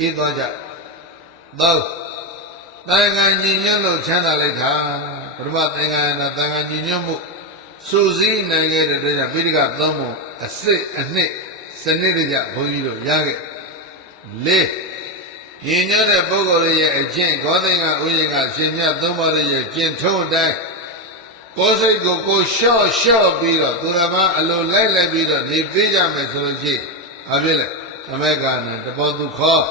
အေးသွားကြသုံးတန်ခါညီညွတ်လို့ချမ်းသာလိုက်တာပထမသင်္ခါရနာတန်ခါညီညွတ်မှုစူစည်းနိုင်ခဲ့တဲ့အတွက်ကြောင့်ပိဋကသုံးပုံအစစ်အနှစ်စနစ်တကျဘုန်းကြီးတို့ရခဲ့လေးညီညွတ်တဲ့ပုဂ္ဂိုလ်ရဲ့အကျင့်ဂေါသိင်္ဂဥယျာဉ်ကရှင်မြတ်သုံးပါးရဲ့ကျင့်ထုံးအတိုင်းကိုယ်စိတ်ကိုကိုယ်လျှော့လျှော့ပြီးတော့သူတော်ဘာအလိုလိုက်လိုက်ပြီးတော့နေပေးကြမယ်ဆိုလို့ရှိရင်ဘာဖြစ်လဲသမက်ကနဲ့တဘောသူခေါ်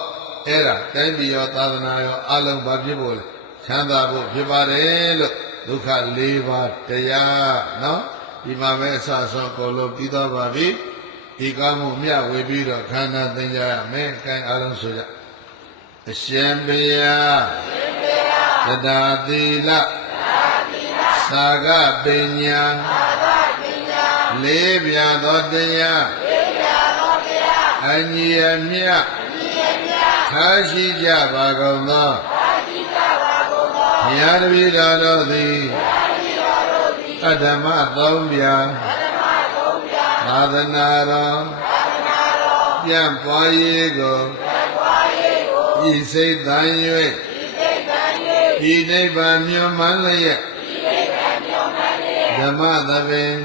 အဲ့ဒါတိုင်းပြည်ရောသာသနာရောအလုံးဘာဖြစ်ဖို့လဲချမ်းသာဖို့ဖြစ်ပါတယ်လို့ဒုက္ခ၄ပါးတရားနော်ဒီမှာပဲအစဆုံးကိုလို့ပြီးသွားပါပြီဒီကောင်းမှုမြဝေပြီးတော့ခန္ဓာသိကြရမယ်အဲအလုံးဆိုကြအရှင်ဘုရားသဒ္ဒါသီလသာဂပညာလေးပြာသောတရားအညီအမြတ် ထားရှိကြပါကုန်သောဘုရားတပည့်တော်တို့သည်အတ္တမသုံးပြာသာသနာတော်ပြန့်ပွားရေးကိုဤစိတ်တန်၍ဤနိဗ္ဗာန်မြတ်မှန်လျက်ဓမ္မသဘင်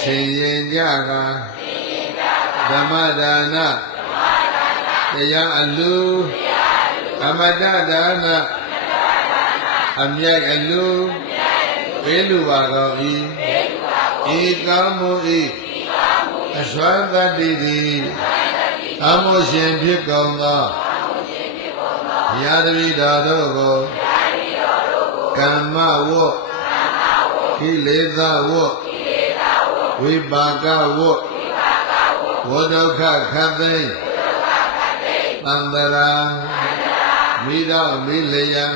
ဆင်ရင်ကြကဓမ္မဒါန တရားအလူအမတဒါနအမြိုက်အလူဝေလူပါကောဤဤကောင်းမှုဤအစွမ်းတတ္တိသည်အမှုရှင်ဖြစ်ကုန်သောဘုရားတပည့်တော်တို့ကိုကမ္မဝတ်ကိလေသာဝတ်ဝိပါကဝတ်ဝဒုက္ခခတ်သိမ်း သန္တရာမိတော့မိလျံ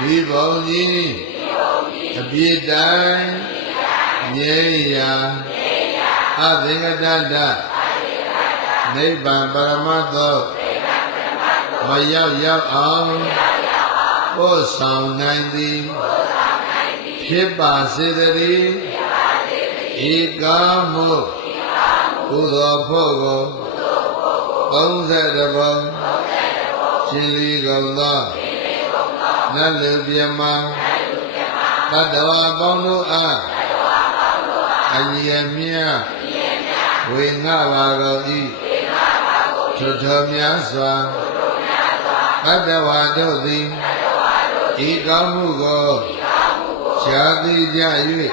မိဘုံကြီးအပြည့်တိုင်းငြိမ်းရာအသင်္ကတတနိဗ္ဗာန်ပရမတ္တောမရောက်ရောက်အောင်ပို့ဆောင်နိုင်သည်ဖြစ်ပါစေတည်းဤကားမှုကုသိုလ်ဖို့ကို 30ဘုံရှင်လီကုန်သောနတ်လူပြမတတ္တဝါပေါင်းတို့အားအညီအမျှဝေငှပါကုန်၏ထွတ်တော်များစွာတတ္တဝါတို့သည်ဤကောင်းမှုကိုရှားသိကြ၍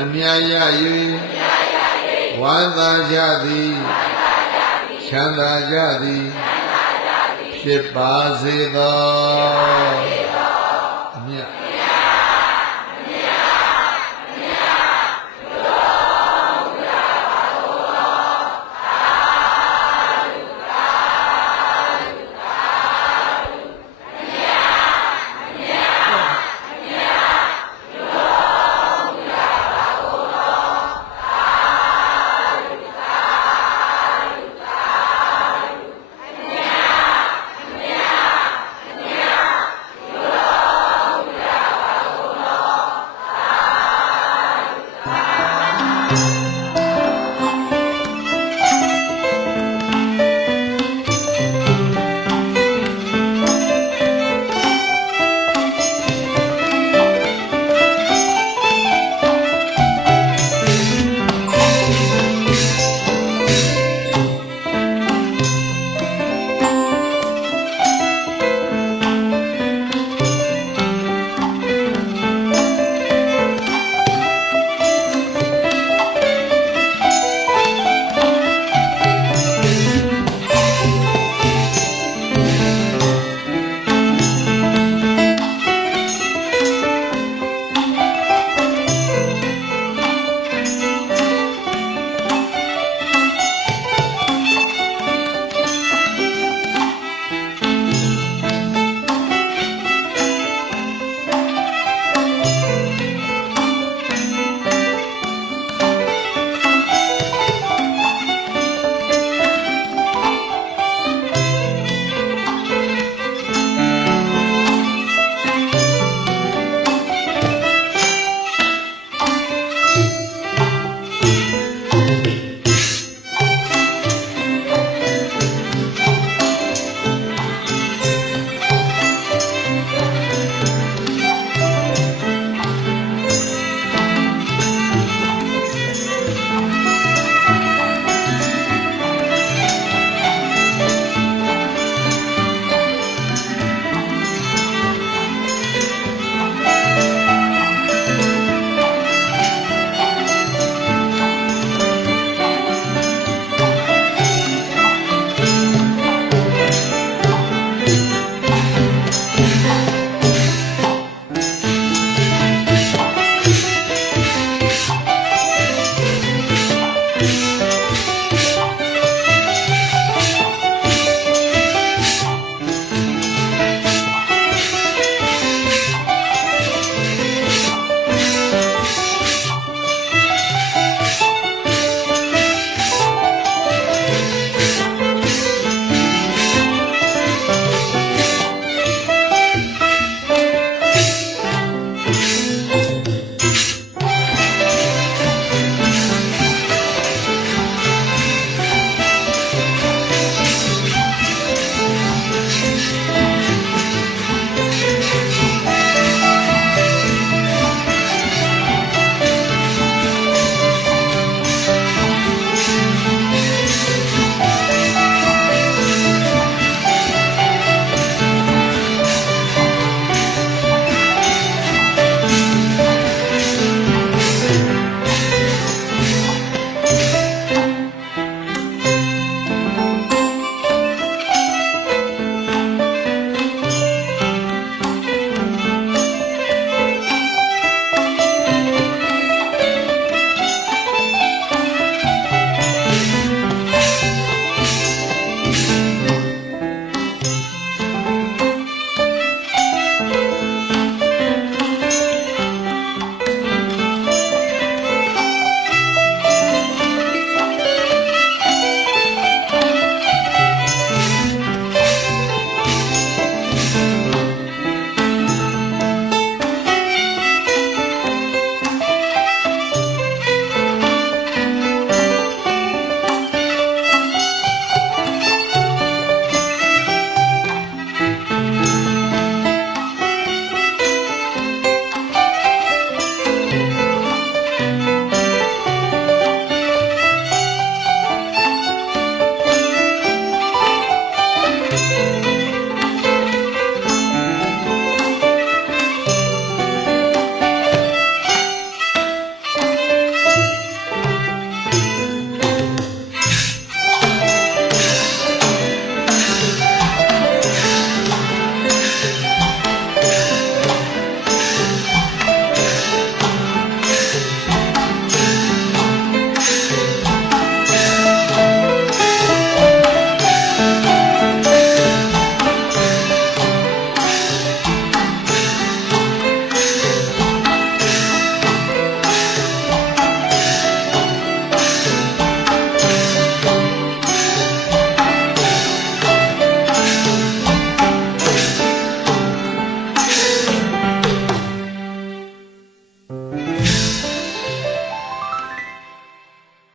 အမြတ်ရ၍ဝမ်းသာကြသည် ချမ်းသာကြသည်ဖြစ်ပါစေသောအမြတ်။